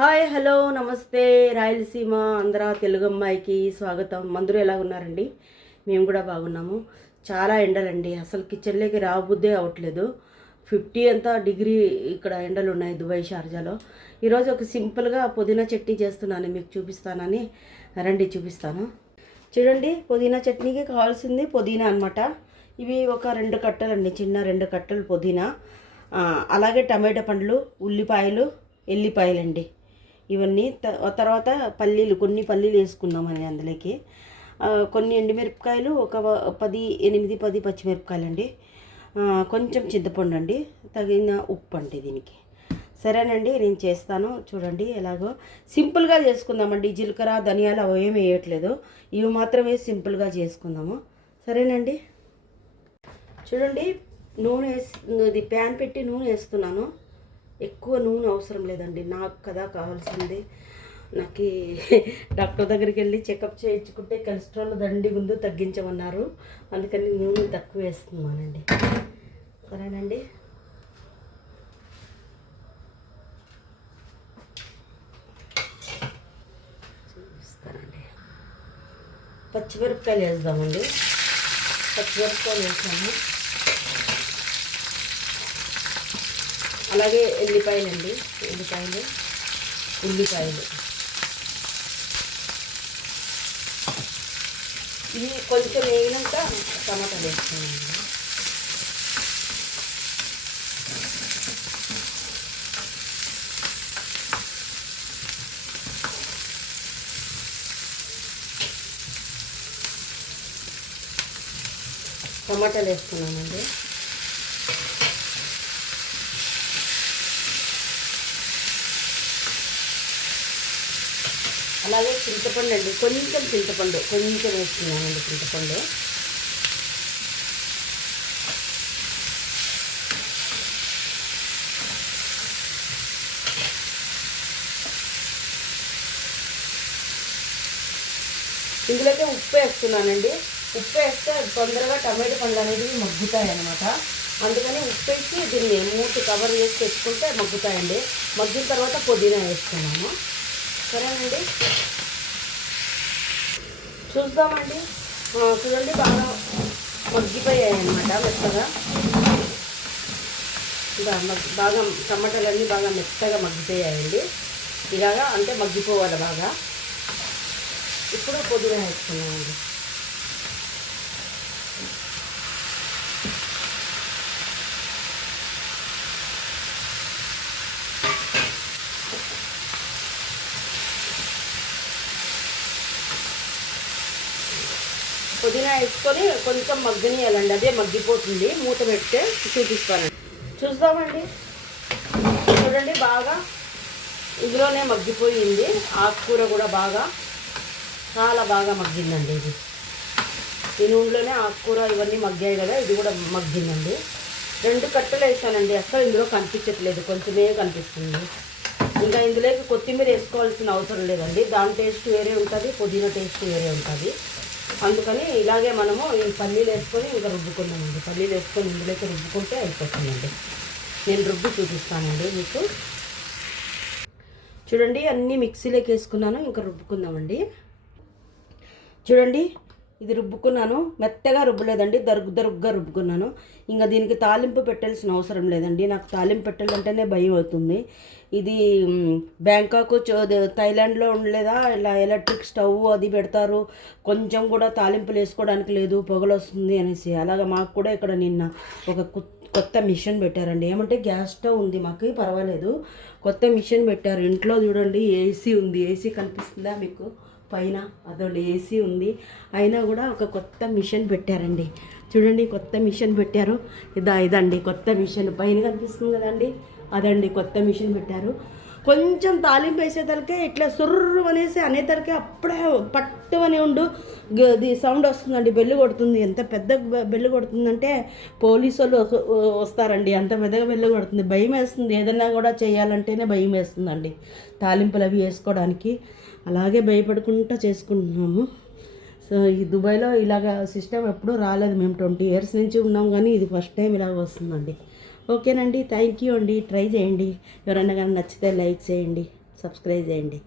Hi hello నమస్తే రాయలసీమ ఆంధ్ర తెలుగు అమ్మాయికి స్వాగతం. అందరూ ఎలా ఉన్నారండి? మేము కూడా బాగున్నాము. చాలా ఎండలండి, అసలు కిచెన్లోకి రాబుద్దే అవ్వట్లేదు. 50 అంతా డిగ్రీ ఇక్కడ ఎండలు ఉన్నాయి దుబాయ్ షార్జాలో. ఈరోజు ఒక సింపుల్గా పుదీనా చట్నీ చేస్తున్నాను, మీకు చూపిస్తానని రండి చూపిస్తాను. చూడండి, పుదీనా చట్నీకి కావాల్సింది పుదీనా అనమాట. ఇవి ఒక 2 కట్టలండి, చిన్న 2 కట్టలు పుదీనా, అలాగే టమాటా పండ్లు, ఉల్లిపాయలు, ఎల్లిపాయలండి. ఇవన్నీ తర్వాత పల్లీలు, కొన్ని పల్లీలు వేసుకున్నామని అందులోకి, కొన్ని ఎండుమిరపకాయలు, ఒక 8-10 పచ్చిమిరపకాయలండి, కొంచెం చింతపండు అండి, తగిన ఉప్పు అండి దీనికి. సరేనండి, నేను చేస్తాను చూడండి. ఎలాగో సింపుల్గా చేసుకుందామండి. జీలకర్ర ధనియాలు అవి ఏమి వేయట్లేదు, ఇవి మాత్రమే సింపుల్గా చేసుకుందాము. సరేనండి. చూడండి, నూనె ఇది ప్యాన్ పెట్టి నూనె వేస్తున్నాను. ఎక్కువ నూనె అవసరం లేదండి, నాకు కదా కావాల్సింది. నాకు డాక్టర్ దగ్గరికి వెళ్ళి చెకప్ చేయించుకుంటే కొలెస్ట్రాల్ దండి ముందు తగ్గించమన్నారు, అందుకని నూనె తక్కువ వేస్తున్నానండి. సరేనండి. చూపిస్తానండి. పచ్చిమిరపకాయలు వేద్దామండి. పచ్చిమిరపకాయలు వేసాము, అలాగే ఎల్లిపాయలండి, ఉల్లిపాయలు ఇవి కొంచెం వేగినాక టమాటాలు వేసుకున్నామండి. టమాటాలు వేసుకున్నామండి. అలాగే చింతపండు అండి, కొంచెం వేస్తున్నానండి చింతపండు. ఇందులోకి ఉప్పు వేస్తున్నానండి. ఉప్పు వేస్తే తొందరగా టమాటో పండ్లు అనేవి మగ్గుతాయి అన్నమాట. అందుకని ఉప్పు వేసి దీన్ని మూతి కవర్ చేసి తెచ్చుకుంటే మగ్గుతాయండి. మగ్గిన తర్వాత పుదీనా వేస్తున్నాను. సరేనండి, చూద్దామండి. చూడండి, బాగా మగ్గిపోయాయి అన్నమాట మెత్తగా. బాగా టమాటాలన్నీ బాగా మెత్తగా మగ్గిపోయాయండి. ఇలాగా అంటే మగ్గిపోవాలి బాగా. ఇప్పుడు పుదీనా వేసుకున్నామండి. పుదీనా వేసుకొని కొంచెం మగ్గనియాలండి, అదే మగ్గిపోతుంది. మూత పెడితే చూపిస్తానండి. చూద్దామండి. చూడండి, బాగా ఇందులోనే మగ్గిపోయింది. ఆకుకూర కూడా చాలా బాగా మగ్గిందండి. ఈ నూనెలోనే ఆకుకూర ఇవన్నీ మగ్గాయి కదా, ఇది కూడా మగ్గిందండి. 2 కట్టలు వేసానండి, అసలు ఇందులో కనిపించట్లేదు, కొంచెమే కనిపిస్తుంది. ఇంకా ఇందులోకి కొత్తిమీర వేసుకోవాల్సిన అవసరం లేదండి, దాని టేస్ట్ వేరే ఉంటుంది, పుదీనా టేస్ట్ వేరే ఉంటుంది. అందుకని ఇలాగే మనము ఈ పల్లీలు వేసుకొని ఇంకా రుబ్బుకున్నామండి. పల్లీలు వేసుకొని ఇందులోకి రుబ్బుకుంటే అయిపోతుందండి. నేను రుబ్బు చూపిస్తానండి మీకు. చూడండి, అన్నీ మిక్సీలోకి వేసుకున్నాను, ఇంకా రుబ్బుకుందామండి. చూడండి, ఇది రుబ్బుకున్నాను, మెత్తగా రుబ్బలేదండి, దరుగ్గా రుబ్బుకున్నాను. ఇంకా దీనికి తాలింపు పెట్టాల్సిన అవసరం లేదండి. నాకు తాలింపు పెట్టాలంటేనే భయం అవుతుంది. ఇది బ్యాంకాక్ థైలాండ్లో ఉండలేదా, ఇలా ఎలక్ట్రిక్ స్టవ్ అది పెడతారు, కొంచెం కూడా తాలింపులు వేసుకోవడానికి లేదు, పొగలు వస్తుంది అనేసి. అలాగా మాకు కూడా ఇక్కడ నిన్న ఒక కొత్త మిషన్ పెట్టారండి. ఏమంటే గ్యాస్ స్టవ్ ఉంది మాకు, పర్వాలేదు. కొత్త మిషన్ పెట్టారు ఇంట్లో. చూడండి, ఏసీ ఉంది, ఏసీ కనిపిస్తుందా మీకు పైన? అదొకటి ఏసీ ఉంది, అయినా కూడా ఒక కొత్త మిషన్ పెట్టారండి. చూడండి, కొత్త మిషన్ పెట్టారు. ఇదండి కొత్త మిషన్, పైన కనిపిస్తుంది కదండి, అదండి కొత్త మిషన్ పెట్టారు. కొంచెం తాలింపు వేసేతలకే ఇట్లా సుర్రు అనేసి అనేతలకే అప్పుడే పట్టు అని ఇది సౌండ్ వస్తుందండి, బెల్లు కొడుతుంది. ఎంత పెద్ద బెల్లు కొడుతుందంటే పోలీసు వాళ్ళు వస్తారండి, అంత పెద్దగా బెల్లు కొడుతుంది. భయం వేస్తుంది, ఏదైనా కూడా చేయాలంటేనే భయం వేస్తుందండి, తాలింపులు అవి వేసుకోవడానికి. అలాగే భయపడుకుంటూ చేసుకుంటున్నాము. సో ఈ దుబాయ్లో ఇలాగ సిస్టమ్ ఎప్పుడూ రాలేదు. మేము 20 years నుంచి ఉన్నాం, కానీ ఇది ఫస్ట్ టైం ఇలాగ వస్తుందండి. ఓకేనండి, థ్యాంక్ యూ అండి. ట్రై చేయండి, ఎవరైనా కానీ నచ్చితే లైక్ చేయండి. సబ్స్క్రైబ్ చేయండి.